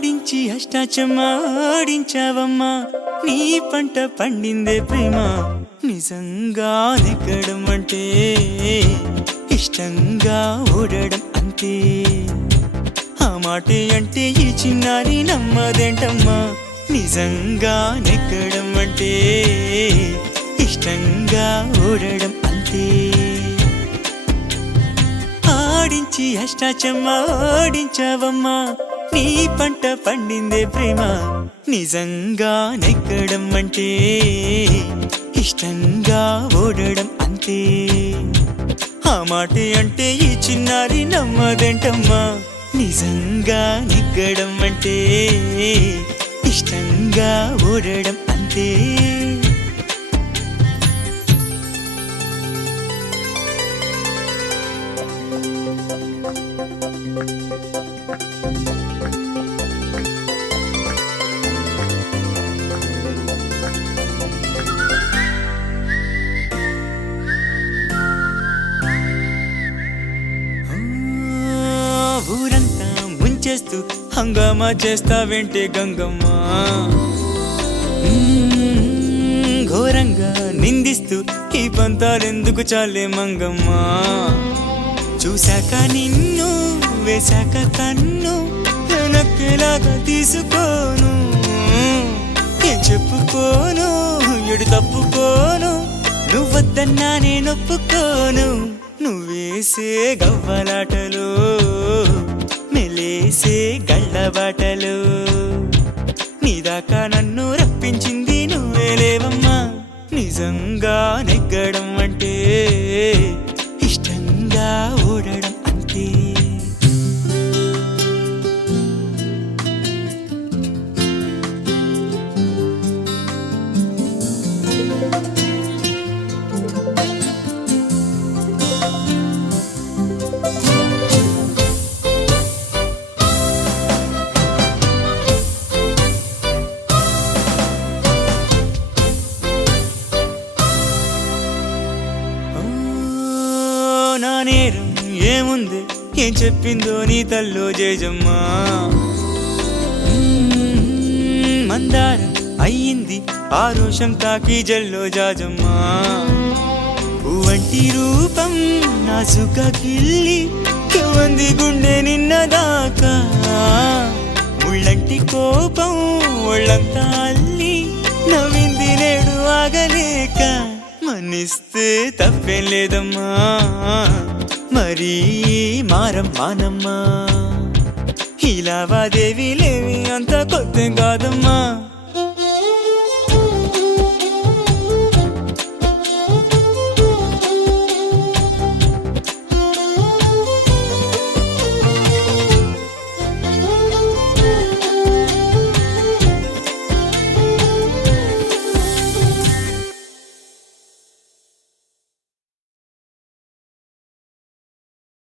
ఆడించి అష్టాచమ్మా ఆడించావమ్మా నీ పంట పండిందే ప్రేమ నిజంగా నెగ్గడం అంటే ఇష్టంగా ఓడడం అంతే ఆ మాటే అంటే ఈ చిన్నారి నమ్మదేంటమ్మా నిజంగా నెగ్గడం అంటే ఇష్టంగా ఓడడం అంతే ఆడించి అష్టాచమ్మా ఆడించావమ్మా నీ పంట పండిందే ప్రేమ నిజంగా నెగ్గడం అంటే ఇష్టంగా ఓడడం అంతే ఆ మాటే అంటే ఈ చిన్నారి నమ్మదేంటమ్మా నిజంగా నెగ్గడం అంటే ఇష్టంగా ఓడడం అంతే ఊరంతా ముంచేస్తూ హంగామా చేస్తావేంటే గంగమ్మ ఘోరంగా నిందిస్తూ ఈ పంతాలెందుకు చాలే మంగమ్మ చూశాక నిన్ను వేశాక కన్ను నక్కేలాగా తీసుకోను ఏం చెప్పుకోను ఎడు తప్పుకోను నువ్వద్దన్నా నేనొప్పుకోను నువ్వేసే గవ్వలాటలు మెలేసే గళ్ళబాటలు నీదాకా నన్ను రప్పించింది నువ్వేలేవమ్మా నిజంగా నెగ్గడం అంటే ఇష్టంగా ఓడడం అంతే నా నేరం ఏముంది ఏం చెప్పిందో నీ తల్లో జేజమ్మా మందారం అయ్యింది ఆ రోషం తాకి జల్లో జాజమ్మా పువ్వంటి రూపం నాసుగా కిల్లి కెవంది గుండె నిన్నదాకా ముళ్ళంటి కోపం ఒళ్ళంతా అల్లి నవ్వింది నేడు ఆగలేక మన్నిస్తే తప్పేం లేదమ్మా మరీ మానమ్మా ఈ లావాదేవీలేవి అంత కొత్త కాదమ్మా